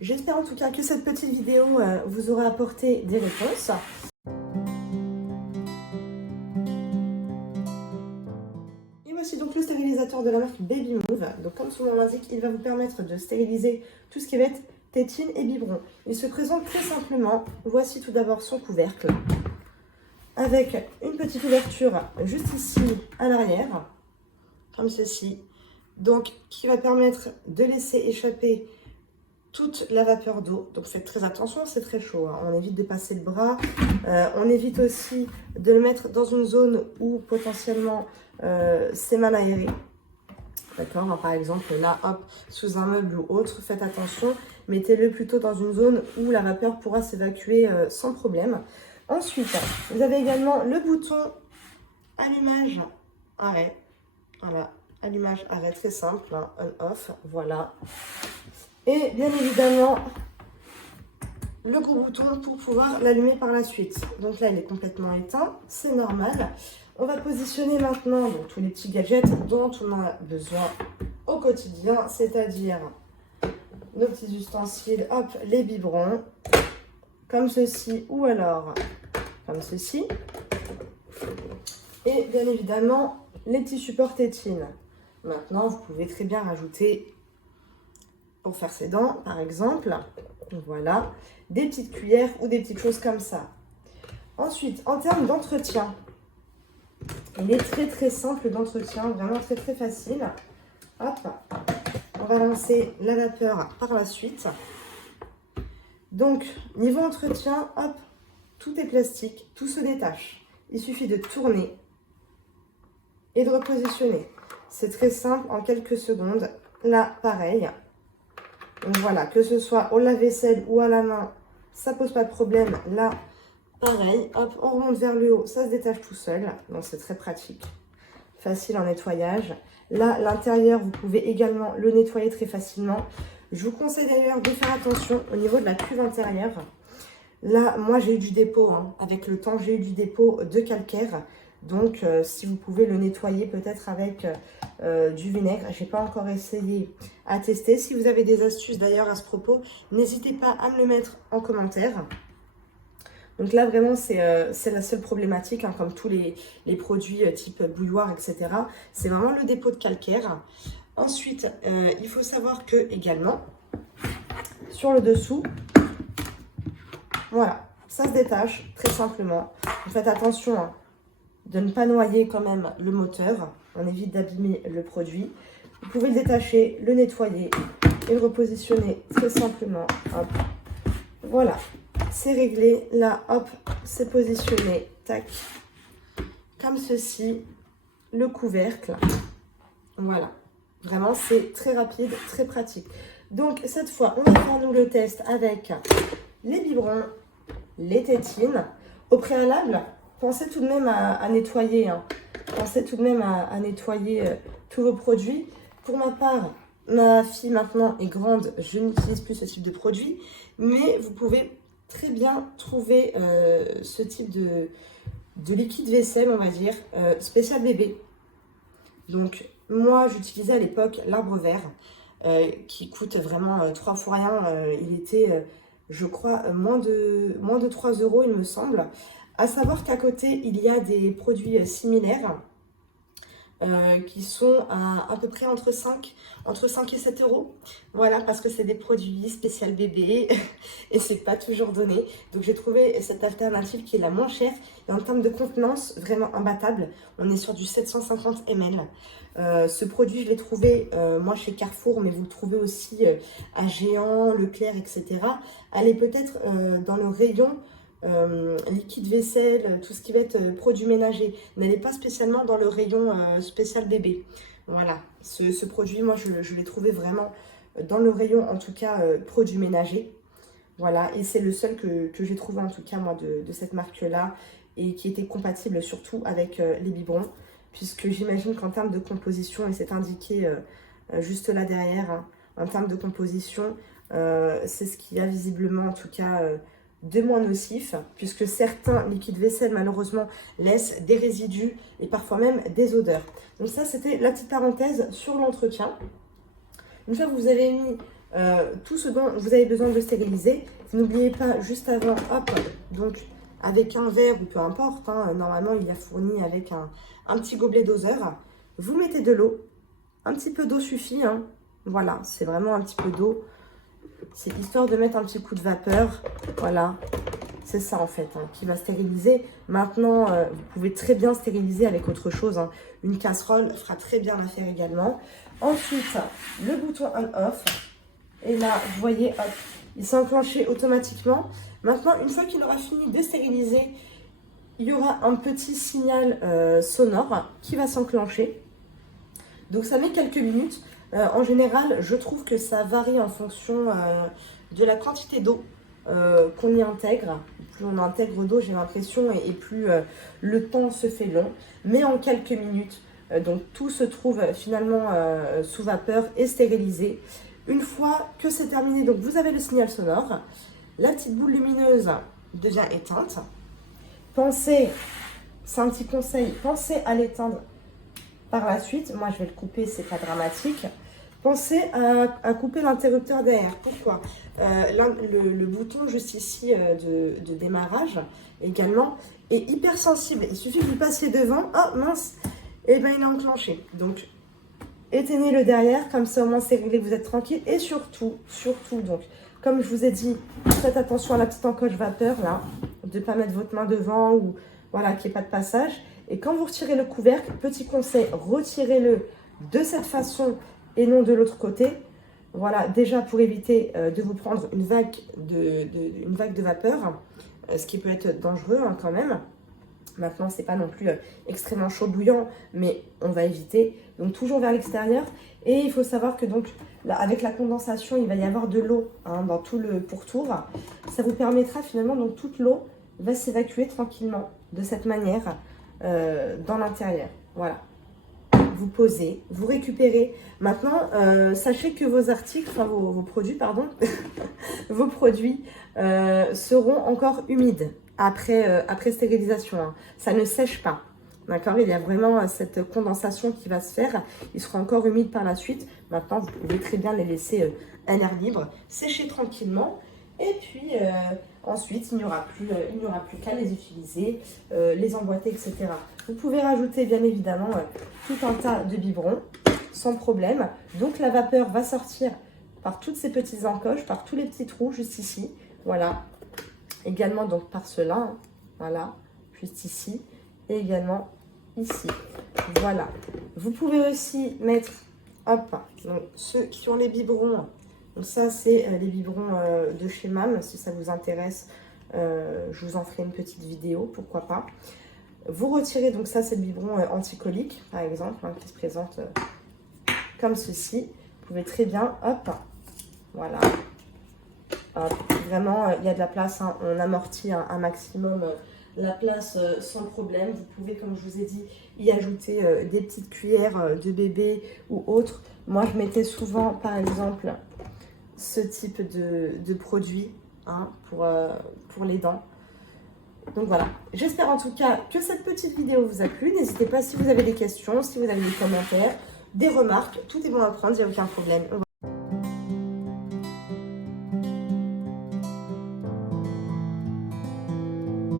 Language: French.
J'espère en tout cas que cette petite vidéo vous aura apporté des réponses. Et voici donc le stérilisateur de la marque Baby Move. Donc comme son nom l'indique, il va vous permettre de stériliser tout ce qui va être tétine et biberon. Il se présente très simplement. Voici tout d'abord son couvercle, avec une petite ouverture juste ici à l'arrière, comme ceci. Donc qui va permettre de laisser échapper toute la vapeur d'eau. Donc faites très attention, c'est très chaud, hein. On évite de passer le bras. On évite aussi de le mettre dans une zone où potentiellement c'est mal aéré. D'accord, hein, par exemple là, hop, sous un meuble ou autre, faites attention. Mettez-le plutôt dans une zone où la vapeur pourra s'évacuer sans problème. Ensuite, vous avez également le bouton allumage arrêt. Voilà, allumage arrêt, très simple, hein, on-off, voilà. Et bien évidemment, le gros bouton pour pouvoir l'allumer par la suite. Donc là, il est complètement éteint, c'est normal. On va positionner maintenant donc, tous les petits gadgets dont on a besoin au quotidien, c'est-à-dire nos petits ustensiles, hop, les biberons, comme ceci ou alors comme ceci. Et bien évidemment, les petits supports tétines. Maintenant, vous pouvez très bien rajouter, pour faire ses dents, par exemple, voilà, des petites cuillères ou des petites choses comme ça. Ensuite, en termes d'entretien, il est très simple d'entretien, vraiment très facile. Hop, on va lancer la vapeur par la suite. Donc, niveau entretien, hop, tout est plastique, tout se détache. Il suffit de tourner et de repositionner. C'est très simple, en quelques secondes. Là, pareil. Donc voilà, que ce soit au lave-vaisselle ou à la main, ça pose pas de problème. Là, pareil, hop, on remonte vers le haut, ça se détache tout seul. Donc c'est très pratique, facile en nettoyage. Là, l'intérieur, vous pouvez également le nettoyer très facilement. Je vous conseille d'ailleurs de faire attention au niveau de la cuve intérieure. Là, moi j'ai eu du dépôt, hein. Avec le temps, j'ai eu du dépôt de calcaire. Donc, si vous pouvez le nettoyer peut-être avec du vinaigre. Je n'ai pas encore essayé à tester. Si vous avez des astuces d'ailleurs à ce propos, n'hésitez pas à me le mettre en commentaire. Donc là, vraiment, c'est la seule problématique, hein, comme tous les produits type bouilloire, etc. C'est vraiment le dépôt de calcaire. Ensuite, il faut savoir que également, sur le dessous, voilà, ça se détache très simplement. Vous faites attention, hein, de ne pas noyer quand même le moteur. On évite d'abîmer le produit. Vous pouvez le détacher, le nettoyer et le repositionner très simplement. Hop. Voilà, c'est réglé. Là, hop, c'est positionné. Tac. Comme ceci, le couvercle. Voilà. Vraiment, c'est très rapide, très pratique. Donc, cette fois, on va faire nous le test avec les biberons, les tétines. Au préalable, pensez tout de même à nettoyer, hein. Pensez tout de même à nettoyer tous vos produits. Pour ma part, ma fille maintenant est grande, je n'utilise plus ce type de produit, mais vous pouvez très bien trouver ce type de liquide vaisselle, on va dire, spécial bébé. Donc, moi, j'utilisais à l'époque l'Arbre Vert, qui coûte vraiment 3 fois rien. Il était, je crois, moins de 3 €, il me semble. À savoir qu'à côté, il y a des produits similaires qui sont à peu près entre 5 et 7 €. Voilà, parce que c'est des produits spécial bébé et c'est pas toujours donné. Donc j'ai trouvé cette alternative qui est la moins chère et en termes de contenance, vraiment imbattable. On est sur du 750 ml. Ce produit, je l'ai trouvé moi chez Carrefour, mais vous le trouvez aussi à Géant, Leclerc, etc. Allez peut-être dans le rayon liquide vaisselle, tout ce qui va être produits ménagers. N'allez pas spécialement dans le rayon spécial bébé. Voilà, ce produit, moi, je l'ai trouvé vraiment dans le rayon, en tout cas, produits ménagers. Voilà, et c'est le seul que j'ai trouvé, en tout cas, moi, de cette marque-là, et qui était compatible surtout avec les biberons, puisque j'imagine qu'en termes de composition, et c'est indiqué juste là derrière, hein, en termes de composition, c'est ce qu'il y a visiblement, en tout cas, de moins nocif, puisque certains liquides vaisselle malheureusement laissent des résidus et parfois même des odeurs. Donc ça, c'était la petite parenthèse sur l'entretien. Une fois que vous avez mis tout ce dont vous avez besoin de stériliser. N'oubliez pas, juste avant, hop, donc avec un verre ou peu importe, hein, normalement il y a fourni avec un petit gobelet doseur, vous mettez de l'eau, un petit peu d'eau suffit, hein. Voilà, c'est vraiment un petit peu d'eau, c'est histoire de mettre un petit coup de vapeur, voilà, c'est ça en fait, hein, qui va stériliser. Maintenant, vous pouvez très bien stériliser avec autre chose, hein. Une casserole fera très bien l'affaire également. Ensuite, le bouton on-off, et là, vous voyez, hop, il s'est enclenché automatiquement. Maintenant, une fois qu'il aura fini de stériliser, il y aura un petit signal sonore qui va s'enclencher. Donc ça met quelques minutes. En général, je trouve que ça varie en fonction de la quantité d'eau qu'on y intègre. Plus on intègre d'eau, j'ai l'impression, et plus le temps se fait long. Mais en quelques minutes, donc tout se trouve finalement sous vapeur et stérilisé. Une fois que c'est terminé, donc vous avez le signal sonore, la petite boule lumineuse devient éteinte. Pensez, c'est un petit conseil, pensez à l'éteindre par la suite. Moi, je vais le couper, c'est pas dramatique. Pensez à couper l'interrupteur derrière. Pourquoi le bouton juste ici de démarrage également est hyper sensible. Il suffit que vous passiez devant, oh mince, et bien il est enclenché. Donc, éteignez-le derrière, comme ça au moins c'est réglé, vous êtes tranquille. Et surtout, donc, comme je vous ai dit, faites attention à la petite encoche vapeur là, de ne pas mettre votre main devant ou voilà, qu'il n'y ait pas de passage. Et quand vous retirez le couvercle, petit conseil, retirez-le de cette façon et non de l'autre côté. Voilà, déjà pour éviter de vous prendre une vague de vapeur, ce qui peut être dangereux hein, quand même. Maintenant, c'est pas non plus extrêmement chaud bouillant, mais on va éviter. Donc toujours vers l'extérieur. Et il faut savoir que donc là, avec la condensation, il va y avoir de l'eau hein, dans tout le pourtour. Ça vous permettra finalement, donc toute l'eau va s'évacuer tranquillement de cette manière dans l'intérieur. Voilà. Vous posez, vous récupérez. Maintenant, sachez que vos articles, enfin vos produits, pardon, vos produits seront encore humides après stérilisation. Hein. Ça ne sèche pas. D'accord? Il y a vraiment cette condensation qui va se faire. Ils seront encore humides par la suite. Maintenant, vous pouvez très bien les laisser à l'air libre, sécher tranquillement. Et puis ensuite, il n'y aura plus qu'à les utiliser, les emboîter, etc. Vous pouvez rajouter bien évidemment tout un tas de biberons sans problème. Donc la vapeur va sortir par toutes ces petites encoches, par tous les petits trous juste ici. Voilà. Également donc par cela, hein. Voilà, juste ici. Et également ici. Voilà. Vous pouvez aussi mettre, hop, donc ceux qui ont les biberons. Donc ça, c'est les biberons de chez MAM. Si ça vous intéresse, je vous en ferai une petite vidéo, pourquoi pas. Vous retirez, donc ça, c'est le biberon anticolique, par exemple, hein, qui se présente comme ceci. Vous pouvez très bien, hop, voilà. Hop, vraiment, il y a de la place, hein, on amortit un maximum la place sans problème. Vous pouvez, comme je vous ai dit, y ajouter des petites cuillères de bébé ou autres. Moi, je mettais souvent, par exemple, ce type de produit hein, pour les dents. Donc voilà, j'espère en tout cas que cette petite vidéo vous a plu. N'hésitez pas si vous avez des questions, si vous avez des commentaires, des remarques, tout est bon à prendre, il n'y a aucun problème.